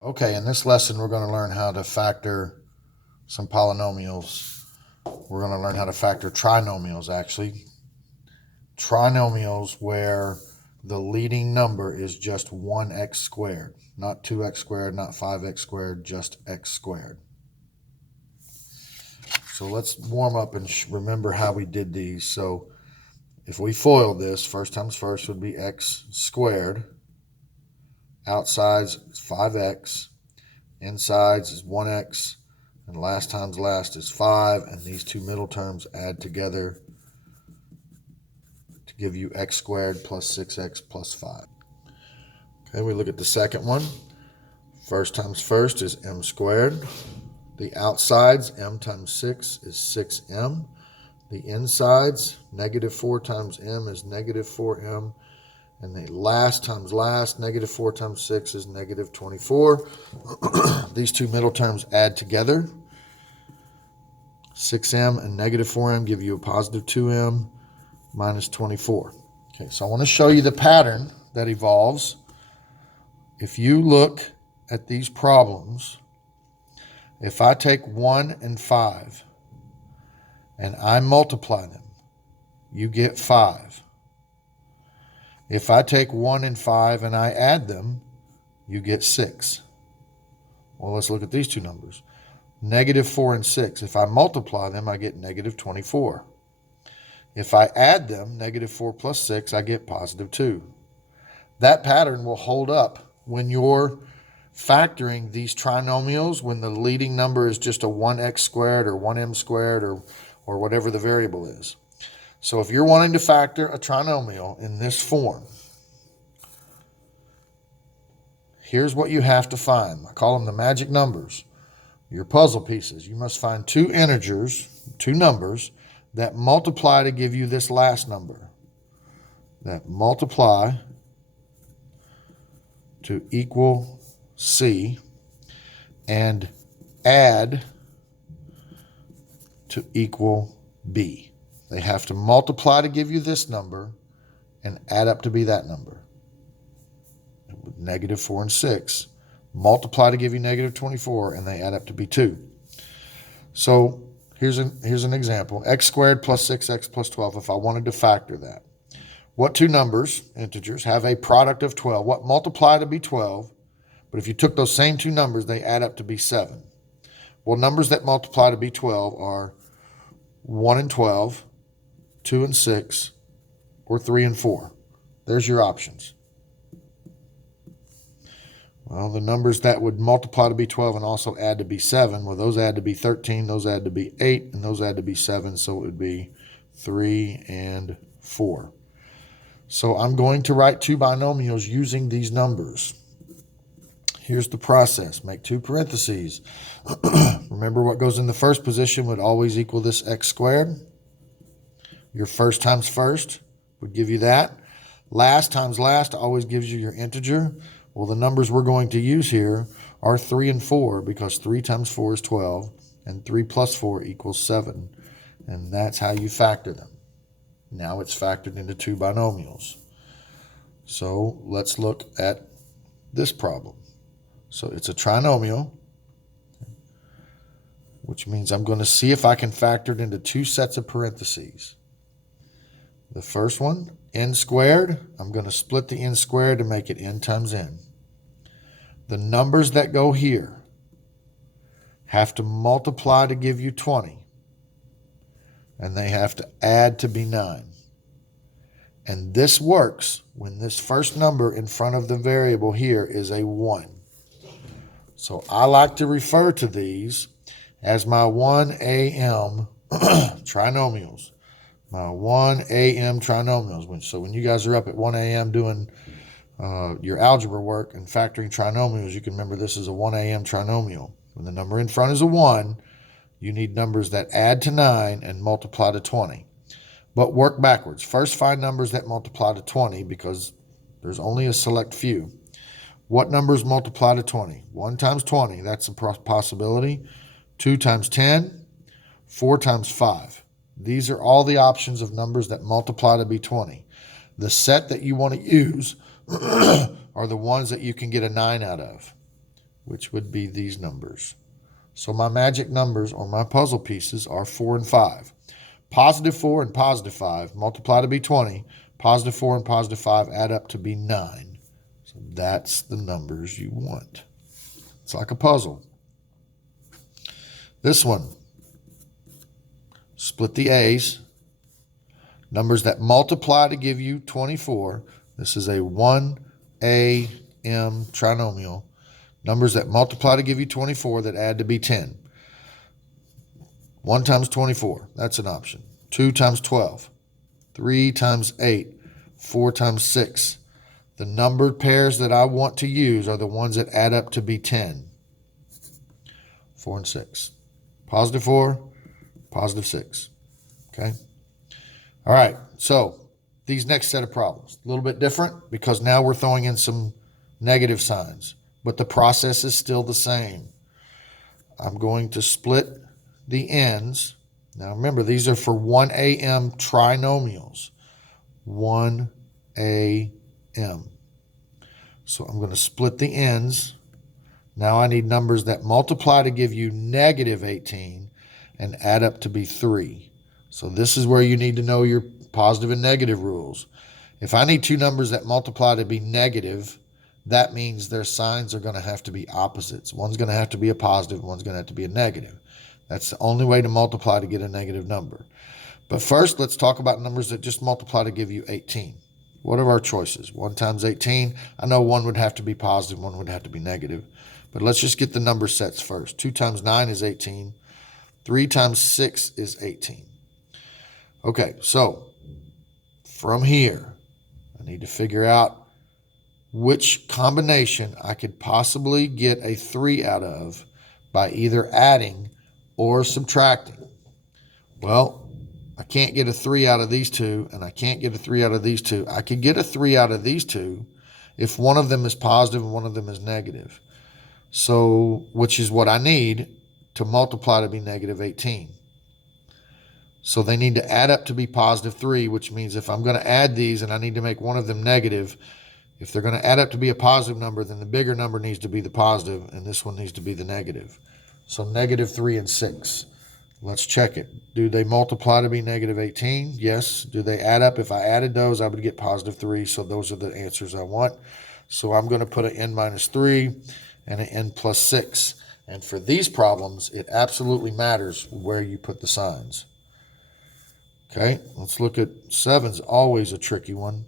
Okay, in this lesson, we're going to learn how to factor some polynomials. We're going to learn how to factor trinomials, actually. Trinomials where the leading number is just 1x squared, not 2x squared, not 5x squared, just x squared. So let's warm up and remember how we did these. So if we FOIL this, first times first would be x squared. Outsides is 5x. Insides is 1x, and last times last is 5, and these two middle terms add together to give you x squared plus 6x plus 5. Okay, we look at the second one. First times first is m squared. The outsides, m times 6 is 6m. The insides, negative 4 times m is negative 4m. And the last times last, negative 4 times 6 is negative 24. These two middle terms add together. 6m and negative 4m give you a positive 2m minus 24. Okay, so I want to show you the pattern that evolves. If you look at these problems, if I take 1 and 5 and I multiply them, you get 5. If I take 1 and 5 and I add them, you get 6. Well, let's look at these two numbers. Negative 4 and 6. If I multiply them, I get negative 24. If I add them, negative 4 plus 6, I get positive 2. That pattern will hold up when you're factoring these trinomials, when the leading number is just a 1x squared or 1m squared or whatever the variable is. So if you're wanting to factor a trinomial in this form, here's what you have to find. I call them the magic numbers, your puzzle pieces. You must find two integers, two numbers, that multiply to give you this last number. That multiply to equal C and add to equal B. They have to multiply to give you this number and add up to be that number. Negative 4 and 6. Multiply to give you negative 24, and they add up to be 2. So here's an example. X squared plus 6x plus 12, if I wanted to factor that. What two numbers, integers, have a product of 12? What multiply to be 12? But if you took those same two numbers, they add up to be 7. Well, numbers that multiply to be 12 are 1 and 12, 2 and 6, or 3 and 4. There's your options. Well, the numbers that would multiply to be 12 and also add to be 7, well, those add to be 13, those add to be 8, and those add to be 7, so it would be 3 and 4. So I'm going to write two binomials using these numbers. Here's the process. Make two parentheses. Remember, what goes in the first position would always equal this x squared. Your first times first would give you that. Last times last always gives you your integer. Well, the numbers we're going to use here are 3 and 4 because 3 times 4 is 12 and 3 plus 4 equals 7. And that's how you factor them. Now it's factored into two binomials. So let's look at this problem. So it's a trinomial, which means I'm going to see if I can factor it into two sets of parentheses. The first one, n squared, I'm going to split the n squared to make it n times n. The numbers that go here have to multiply to give you 20, and they have to add to be 9. And this works when this first number in front of the variable here is a 1. So I like to refer to these as my 1am trinomials. My 1am trinomials. So when you guys are up at 1 a.m. doing your algebra work and factoring trinomials, you can remember this is a 1 a.m. trinomial. When the number in front is a 1, you need numbers that add to 9 and multiply to 20. But work backwards. First, find numbers that multiply to 20 because there's only a select few. What numbers multiply to 20? 1 times 20, that's a possibility. 2 times 10, 4 times 5. These are all the options of numbers that multiply to be 20. The set that you want to use are the ones that you can get a 9 out of. which would be these numbers. So my magic numbers, or my puzzle pieces, are 4 and 5. Positive 4 and positive 5 multiply to be 20. Positive 4 and positive 5 add up to be 9. So that's the numbers you want. It's like a puzzle. This one, split the A's. Numbers that multiply to give you 24. This is a 1AM trinomial. Numbers that multiply to give you 24 that add to be 10. 1 times 24, that's an option. 2 times 12. 3 times 8. 4 times 6. The numbered pairs that I want to use are the ones that add up to be 10. 4 and 6. Positive 4, positive 6. Okay? All right, so these next set of problems, a little bit different because now we're throwing in some negative signs, but the process is still the same. I'm going to split the ends. Now remember, these are for 1AM trinomials. 1AM. So I'm going to split the ends. Now I need numbers that multiply to give you negative 18 and add up to be 3. So this is where you need to know your positive and negative rules. If I need two numbers that multiply to be negative, that means their signs are going to have to be opposites. One's going to have to be a positive, one's going to have to be a negative. That's the only way to multiply to get a negative number. But first, let's talk about numbers that just multiply to give you 18. What are our choices? 1 times 18. I know one would have to be positive, one would have to be negative. But let's just get the number sets first. 2 times 9 is 18. 3 times 6 is 18. Okay, so from here, I need to figure out which combination I could possibly get a 3 out of by either adding or subtracting. Well, I can't get a 3 out of these two, and I can't get a 3 out of these two. I could get a 3 out of these two if one of them is positive and one of them is negative. So, which is what I need to multiply to be negative 18. So they need to add up to be positive 3, which means if I'm going to add these and I need to make one of them negative, if they're going to add up to be a positive number, then the bigger number needs to be the positive, and this one needs to be the negative. So negative 3 and 6. Let's check it. Do they multiply to be negative 18? Yes. Do they add up? If I added those, I would get positive 3, so those are the answers I want. So I'm going to put an n minus 3 and an n plus 6. And for these problems, it absolutely matters where you put the signs. Okay, let's look at 7's always a tricky one.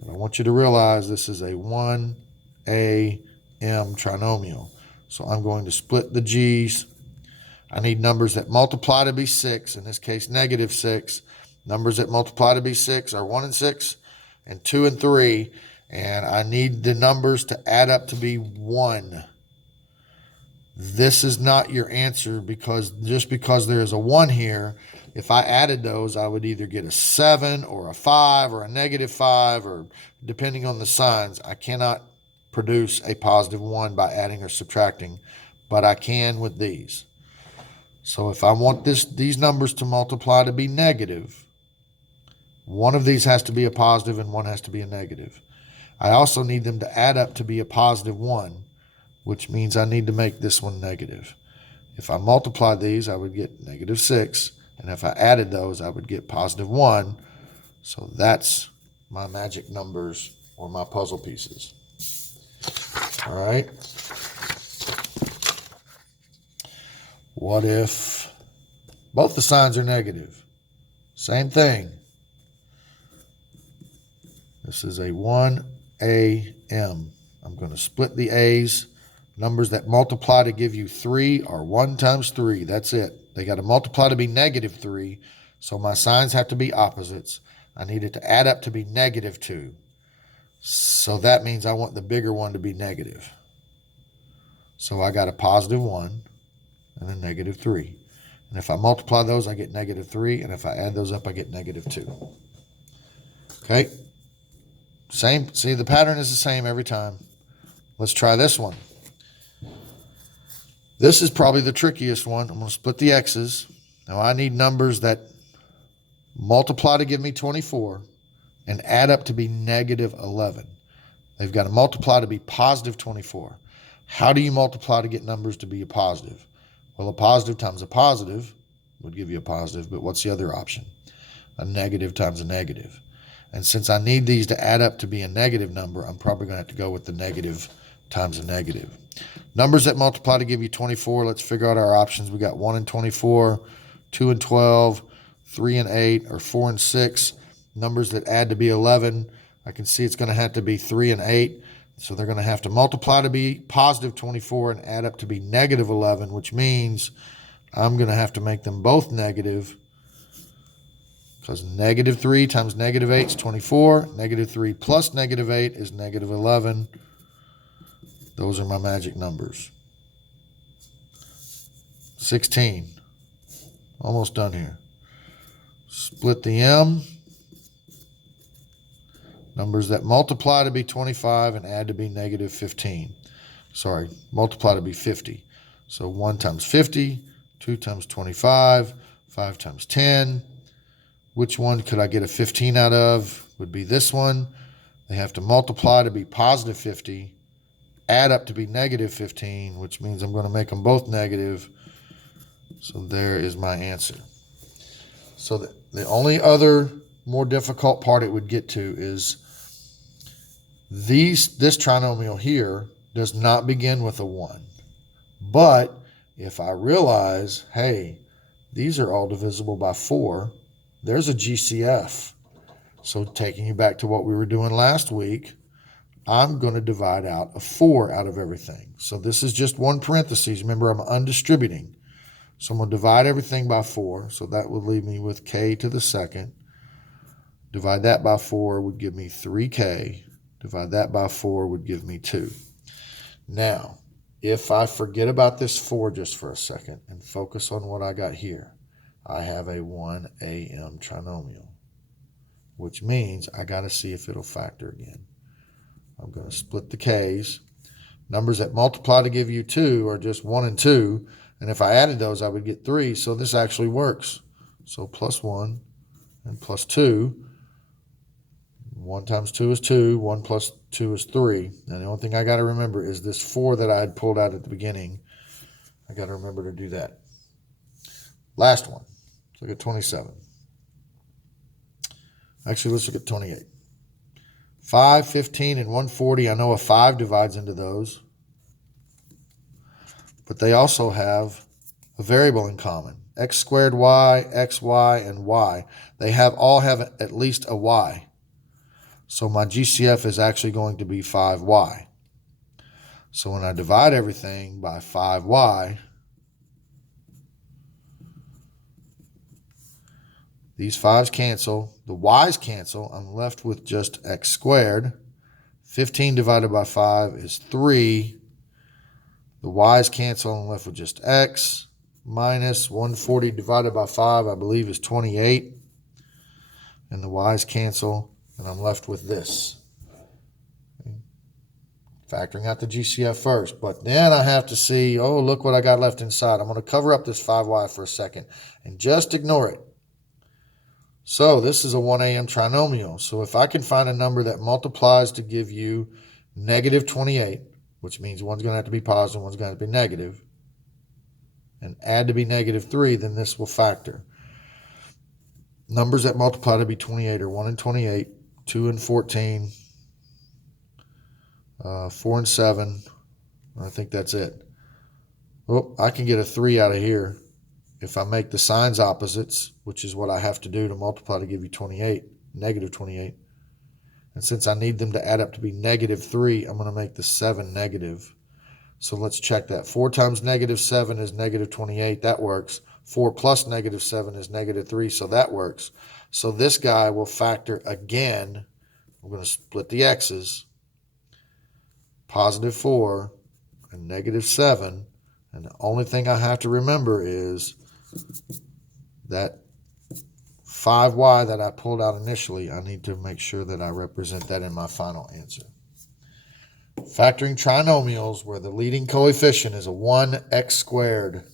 But I want you to realize this is a 1AM trinomial. So I'm going to split the G's. I need numbers that multiply to be 6, in this case negative 6. Numbers that multiply to be 6 are 1 and 6 and 2 and 3. And I need the numbers to add up to be 1. This is not your answer because just because there is a 1 here, if I added those, I would either get a 7 or a 5 or a negative 5, or depending on the signs. I cannot produce a positive 1 by adding or subtracting, but I can with these. So if I want these numbers to multiply to be negative, one of these has to be a positive and one has to be a negative. I also need them to add up to be a positive 1, which means I need to make this one negative. If I multiply these, I would get negative 6. And if I added those, I would get positive 1. So that's my magic numbers or my puzzle pieces. All right. What if both the signs are negative? Same thing. This is a 1AM. I'm going to split the A's. Numbers that multiply to give you 3 are 1 times 3. That's it. They got to multiply to be negative 3, so my signs have to be opposites. I need it to add up to be negative 2. So that means I want the bigger one to be negative. So I got a positive 1 and a negative 3. And if I multiply those, I get negative 3. And if I add those up, I get negative 2. Okay. Same. See, the pattern is the same every time. Let's try this one. This is probably the trickiest one. I'm going to split the X's. Now I need numbers that multiply to give me 24 and add up to be negative 11. They've got to multiply to be positive 24. How do you multiply to get numbers to be a positive? Well, a positive times a positive would give you a positive, but what's the other option? A negative times a negative. And since I need these to add up to be a negative number, I'm probably going to have to go with the negative times a negative. Numbers that multiply to give you 24, let's figure out our options. We got 1 and 24, 2 and 12, 3 and 8, or 4 and 6. Numbers that add to be 11, I can see it's going to have to be 3 and 8. So they're going to have to multiply to be positive 24 and add up to be negative 11, which means I'm going to have to make them both negative, because negative 3 times negative 8 is 24. Negative 3 plus negative 8 is negative 11. Those are my magic numbers. 16. Almost done here. Split the M. Numbers that multiply to be 25 and add to be negative 15. Sorry, multiply to be 50. So 1 times 50, 2 times 25, 5 times 10. Which one could I get a 15 out of? Would be this one. They have to multiply to be positive 50, add up to be negative 15, which means I'm going to make them both negative. So there is my answer. So the only other more difficult part it would get to is this trinomial here does not begin with a 1. But if I realize, hey, these are all divisible by 4, there's a GCF. So taking you back to what we were doing last week, I'm going to divide out a 4 out of everything. So this is just one parentheses. Remember, I'm undistributing. So I'm going to divide everything by 4. So that would leave me with k to the second. Divide that by 4 would give me 3k. Divide that by 4 would give me 2. Now, if I forget about this 4 just for a second and focus on what I got here, I have a 1am trinomial, which means I got to see if it'll factor again. I'm going to split the k's. Numbers that multiply to give you 2 are just 1 and 2, and if I added those, I would get 3, so this actually works. So plus 1 and plus 2. 1 times 2 is 2. 1 plus 2 is 3. And the only thing I got to remember is this 4 that I had pulled out at the beginning. I got to remember to do that. Last one. Let's look at 27. Actually, let's look at 28. 5, 15, and 140. I know a 5 divides into those. But they also have a variable in common. X squared y, xy, and y. They all have at least a y. So my GCF is actually going to be 5y. So when I divide everything by 5y, these 5's cancel. The y's cancel. I'm left with just x squared. 15 divided by 5 is 3. The y's cancel. I'm left with just x minus 140 divided by 5, I believe, is 28. And the y's cancel. And I'm left with this. Factoring out the GCF first. But then I have to see, oh, look what I got left inside. I'm going to cover up this 5y for a second and just ignore it. So this is a 1am trinomial. So if I can find a number that multiplies to give you negative 28, which means one's going to have to be positive, one's going to have to be negative, and add to be negative 3, then this will factor. Numbers that multiply to be 28 are 1 and 28. 2 and 14, 4 and 7. I think that's it. Oh, I can get a 3 out of here if I make the signs opposites, which is what I have to do to multiply to give you 28, negative 28. And since I need them to add up to be negative 3, I'm going to make the 7 negative. So let's check that. 4 times negative 7 is negative 28. That works. 4 plus negative 7 is negative 3, so that works. So this guy will factor again. We're going to split the x's. Positive 4 and negative 7. And the only thing I have to remember is that 5y that I pulled out initially, I need to make sure that I represent that in my final answer. Factoring trinomials where the leading coefficient is a 1x squared.